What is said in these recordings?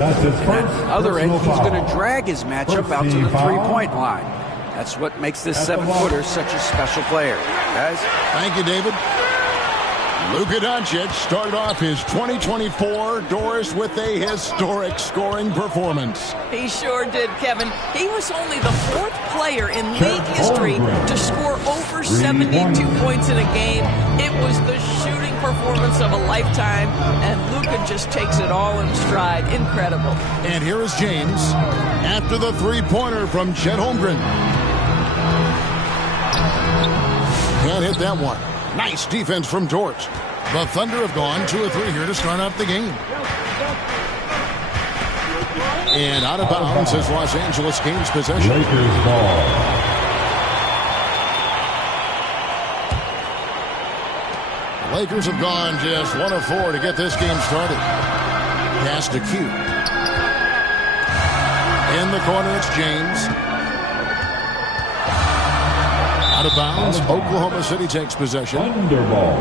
At the other end, he's going to drag his matchup out to the three-point line. That's what makes this seven-footer such a special player. Guys? Thank you, David. Luka Doncic started off his 2024 Doris with a historic scoring performance. He sure did, Kevin. He was only the fourth player in league history to score over 72 points in a game. It was the shooting performance of a lifetime, and Luka just takes it all in stride. Incredible. And here is James after the three-pointer from Chet Holmgren. Can't hit that one. Nice defense from Dort. The Thunder have gone 2 of 3 here to start out the game. And out of bounds as Los Angeles gains possession. Lakers ball. Lakers have gone just 1 of 4 to get this game started. Pass to Q. In the corner, it's James. Out of bounds. Oklahoma City takes possession. Thunderball.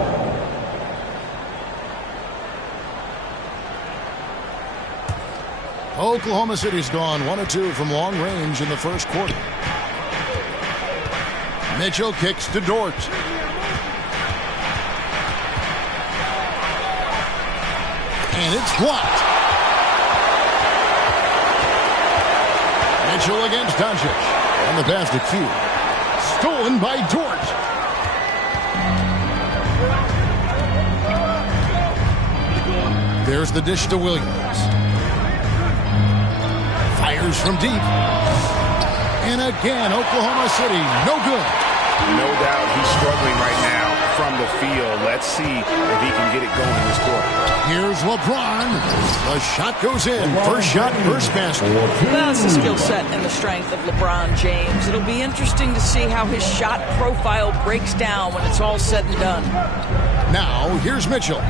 Oklahoma City's gone 1 of 2 from long range in the first quarter. Mitchell kicks to Dort. And it's blocked. Mitchell against Doncic. And the pass to Q. Stolen by Dort. There's the dish to Williams. Fires from deep. And again, Oklahoma City, no good. No doubt he's struggling right now from the field. Let's see if he can get it going this quarter. Here's LeBron. The shot goes in. First shot, first basket. That's the skill set and the strength of LeBron James. It'll be interesting to see how his shot profile breaks down when it's all said and done. Now, here's Mitchell.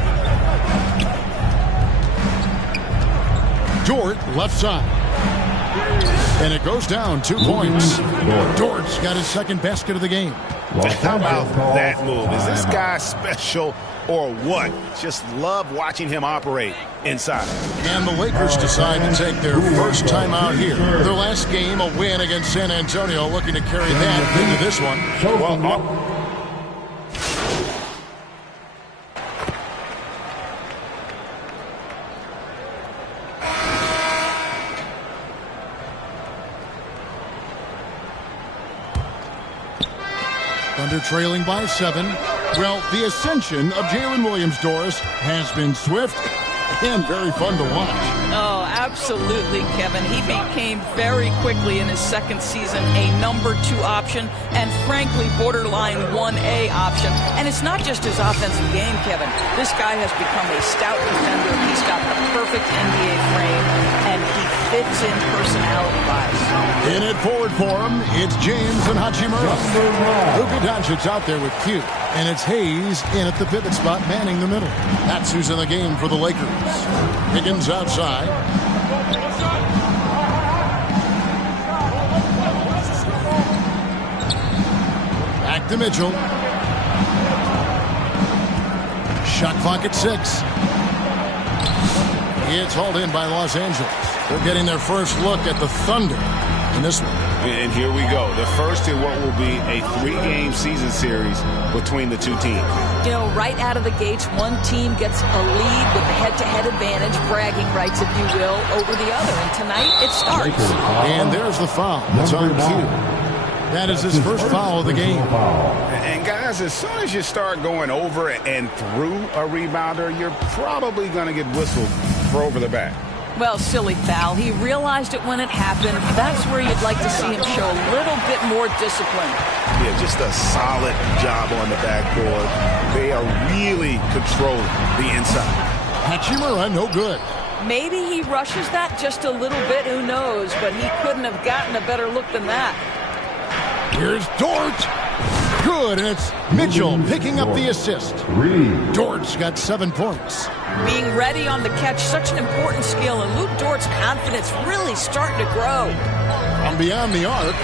Dort, left side. And it goes down 2 points. Dort's got his second basket of the game. How about that move? Is this guy special or what? Just love watching him operate inside. And the Lakers decide to take their first time out here. Their last game, a win against San Antonio, looking to carry that into this one. Thunder trailing by 7. Well, the ascension of Jalen Williams, Doris, has been swift and very fun to watch. Oh, absolutely, Kevin. He became very quickly in his second season a number 2 option and, frankly, borderline 1A option. And it's not just his offensive game, Kevin. This guy has become a stout defender. He's got the perfect NBA frame, and he fits in personality-wise. In at forward for him, it's James and Hachimura. Luka Doncic out there with Q. And it's Hayes in at the pivot spot, manning the middle. That's who's in the game for the Lakers. Higgins outside. Back to Mitchell. Shot clock at 6. It's hauled in by Los Angeles. They're getting their first look at the Thunder in this one. And here we go. The first in what will be a 3-game season series between the two teams. You know, right out of the gates, one team gets a lead with the head-to-head advantage, bragging rights, if you will, over the other. And tonight, it starts. And there's the foul. That's on Q. That is his first foul of the game. And guys, as soon as you start going over and through a rebounder, you're probably going to get whistled for over the back. Well, silly foul. He realized it when it happened. That's where you'd like to see him show a little bit more discipline. Yeah, just a solid job on the backboard. They are really controlling the inside. Hachimura, no good. Maybe he rushes that just a little bit. Who knows? But he couldn't have gotten a better look than that. Here's Dort. Good, and it's Mitchell picking up the assist. Dort's got 7 points. Being ready on the catch, such an important skill, and Luke Dort's confidence really starting to grow. From beyond the arc.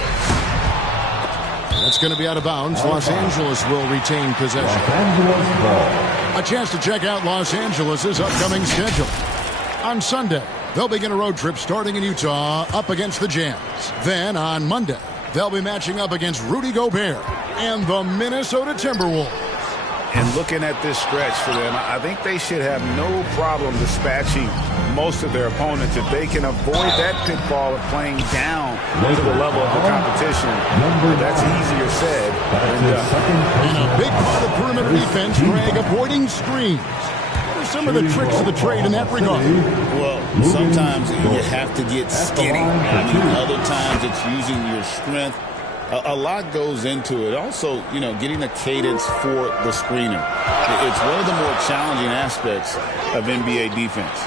That's going to be out of bounds. Los Angeles will retain possession. A chance to check out Los Angeles' upcoming schedule. On Sunday, They'll begin a road trip starting in Utah up against the Jazz. Then on Monday, they'll be matching up against Rudy Gobert and the Minnesota Timberwolves. And looking at this stretch for them, I think they should have no problem dispatching most of their opponents if they can avoid that pitfall of playing down to the level of the competition. That's easier said than done. And a big part of perimeter defense, Greg, avoiding screens. What are some of the tricks of the trade in that regard? Well, sometimes you have to get skinny. I mean, other times it's using your strength. A lot goes into it. Also, getting a cadence for the screener. It's one of the more challenging aspects of NBA defense.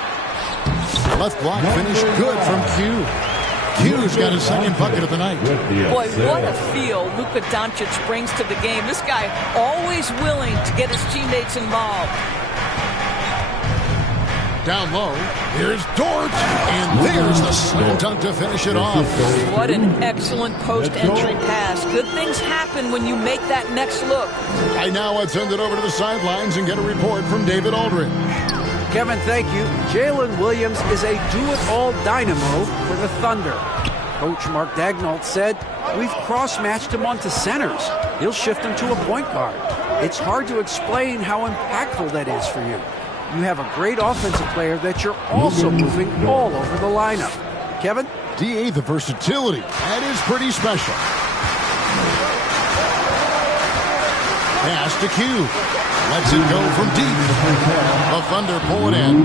Left block finish good from Q. Q's got his second bucket of the night. Boy, what a feel Luka Doncic brings to the game. This guy always willing to get his teammates involved. Down low, here's Dort, and there's the slam dunk to finish it off. What an excellent post-entry pass. Good things happen when you make that next look. I now would send it over to the sidelines and get a report from David Aldridge. Kevin, thank you. Jalen Williams is a do-it-all dynamo for the Thunder. Coach Mark Daigneault said, "We've cross-matched him onto centers. He'll shift him to a point guard. It's hard to explain how impactful that is for you. You have a great offensive player that you're also moving all over the lineup." Kevin? DA, the versatility. That is pretty special. Pass to Q. Lets it go from deep. The Thunder pull it in.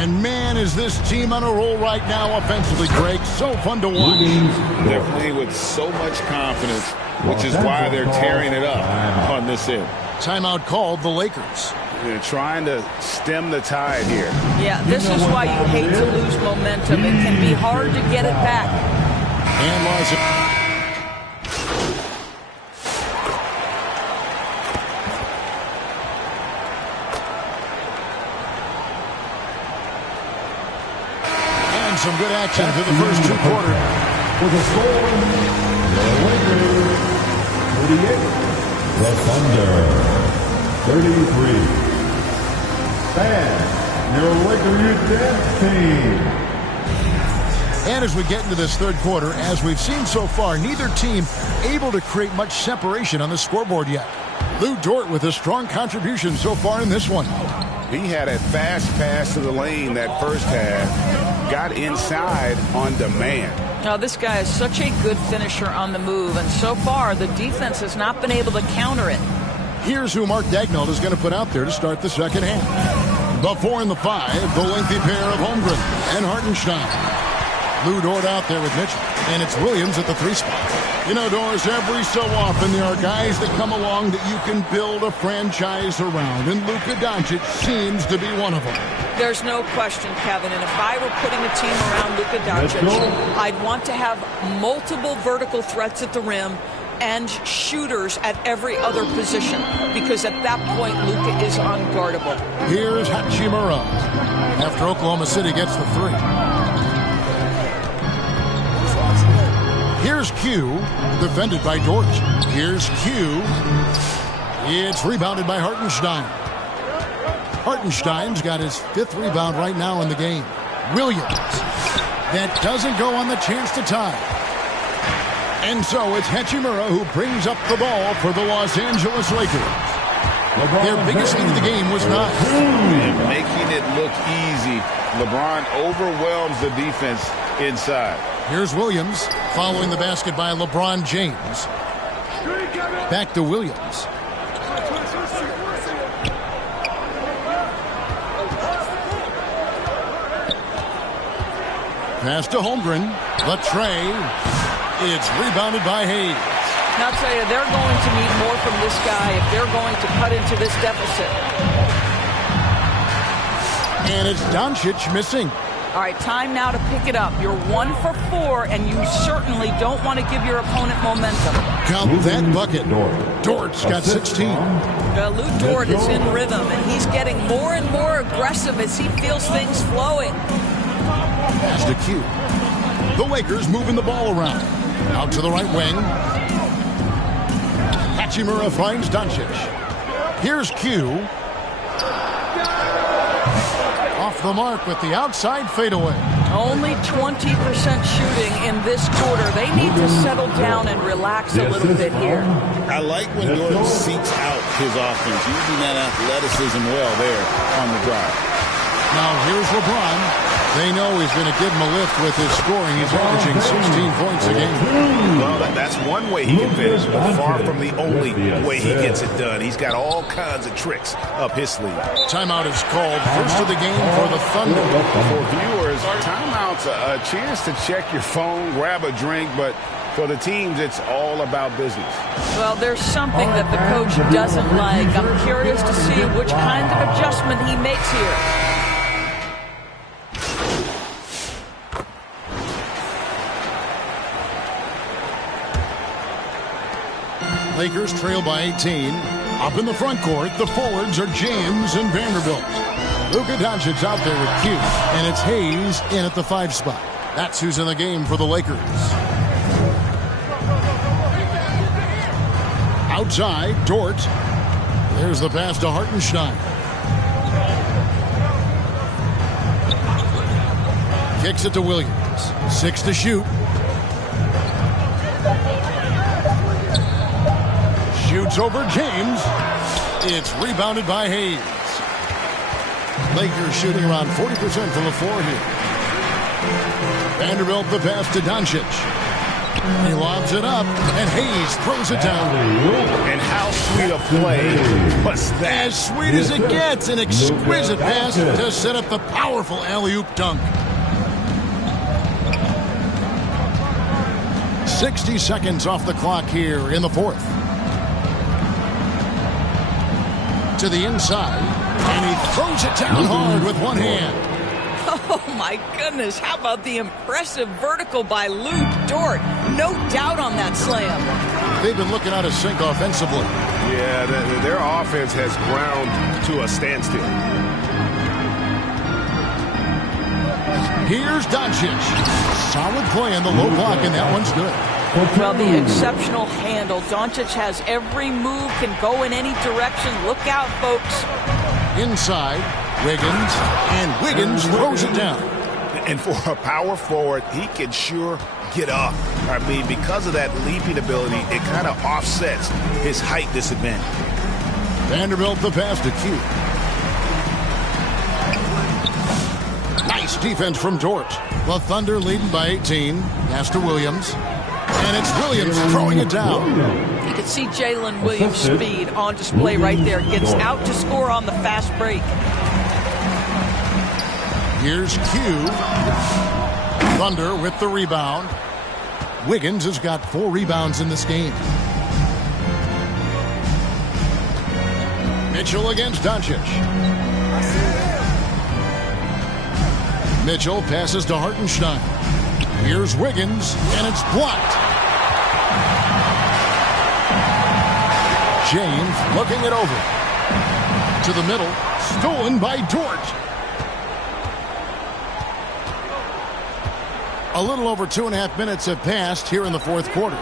And man, is this team on a roll right now offensively, Greg. So fun to watch. They're playing with so much confidence, which is why they're tearing it up on this end. Timeout called the Lakers. They're trying to stem the tide here. Yeah, this is why you hate to lose momentum. It can be hard to get it back. And lost it. And some good action through the first two quarters. With a score, the Lakers 38, the Thunder 33. Fans, your Lakers dance team. And as we get into this third quarter, as we've seen so far, neither team able to create much separation on the scoreboard yet. Lou Dort with a strong contribution so far in this one. He had a fast pass to the lane that first half. Got inside on demand. Now, this guy is such a good finisher on the move, and so far the defense has not been able to counter it. Here's who Mark Daigneault is going to put out there to start the second half. The 4 and the 5, the lengthy pair of Holmgren and Hartenstein. Lou Dort out there with Mitchell, and it's Williams at the 3 spot. You know, Doris, every so often there are guys that come along that you can build a franchise around, and Luka Doncic seems to be one of them. There's no question, Kevin, and if I were putting a team around Luka Doncic, I'd want to have multiple vertical threats at the rim and shooters at every other position, because at that point, Luka is unguardable. Here's Hachimura after Oklahoma City gets the 3. Here's Q, defended by Dort. Here's Q. It's rebounded by Hartenstein. Hartenstein's got his 5th rebound right now in the game. Williams. That doesn't go on the chance to tie. And so it's Hachimura who brings up the ball for the Los Angeles Lakers. Their biggest lead of the game was 9. And making it look easy, LeBron overwhelms the defense inside. Here's Williams following the basket by LeBron James. Back to Williams. Pass to Holmgren. The tray. It's rebounded by Hayes. Now, I'll tell you, they're going to need more from this guy if they're going to cut into this deficit. And it's Doncic missing. All right, time now to pick it up. You're 1 for 4, and you certainly don't want to give your opponent momentum. Count that bucket. Dort's got 16. Lou Dort is in rhythm, and he's getting more and more aggressive as he feels things flowing. Pass to Q. The Lakers moving the ball around. Out to the right wing. Hachimura finds Doncic. Here's Q. Off the mark with the outside fadeaway. Only 20% shooting in this quarter. They need to settle down and relax a little bit here. I like when Dort seeks out his offense, using that athleticism well there on the drive. Now here's LeBron. They know he's going to give him a lift with his scoring. He's averaging 16 points a game. Well, that's one way he can finish, but far from the only way he gets it done. He's got all kinds of tricks up his sleeve. Timeout is called. First of the game for the Thunder. For viewers, timeout's a chance to check your phone, grab a drink, but for the teams, it's all about business. Well, there's something that the coach doesn't like. I'm curious to see which kind of adjustment he makes here. Lakers trail by 18. Up in the front court, the forwards are James and Vanderbilt. Luka Doncic out there with Q, and it's Hayes in at the 5 spot. That's who's in the game for the Lakers. Outside, Dort. There's the pass to Hartenstein. Kicks it to Williams. 6 to shoot. Shoots over James. It's rebounded by Hayes. Lakers shooting around 40% from the floor here. Vanderbilt the pass to Doncic. He lobs it up, and Hayes throws it down. And how sweet a play was that? As sweet as it gets, an exquisite pass to set up the powerful alley-oop dunk. 60 seconds off the clock here in the fourth. To the inside, and he throws it down hard with one hand. Oh, my goodness. How about the impressive vertical by Lou Dort? No doubt on that slam. They've been looking out of sync offensively. Yeah, their offense has ground to a standstill. Here's Doncic. Solid play in the low block, and that one's good. Well, the exceptional handle. Doncic has every move, can go in any direction. Look out, folks. Inside, Wiggins, and Wiggins throws it down. And for a power forward, he can sure get up. I mean, because of that leaping ability, it kind of offsets his height disadvantage. Vanderbilt the pass to Q. Nice defense from Dort. The Thunder leading by 18. Pass to Williams. And it's Williams throwing it down. You can see Jalen Williams' speed on display right there. Gets out to score on the fast break. Here's Q. Thunder with the rebound. Wiggins has got 4 rebounds in this game. Mitchell against Doncic. Mitchell passes to Hartenstein. Here's Wiggins, and it's blocked. James looking it over. To the middle, stolen by Dort. A little over 2.5 minutes have passed here in the fourth quarter.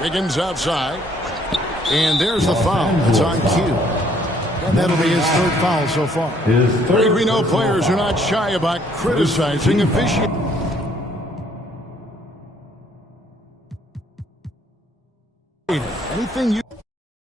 Wiggins outside. And there's the foul. It's on Q. And that'll be his 3rd foul so far. We know players are not shy about criticizing officiating. Anything you...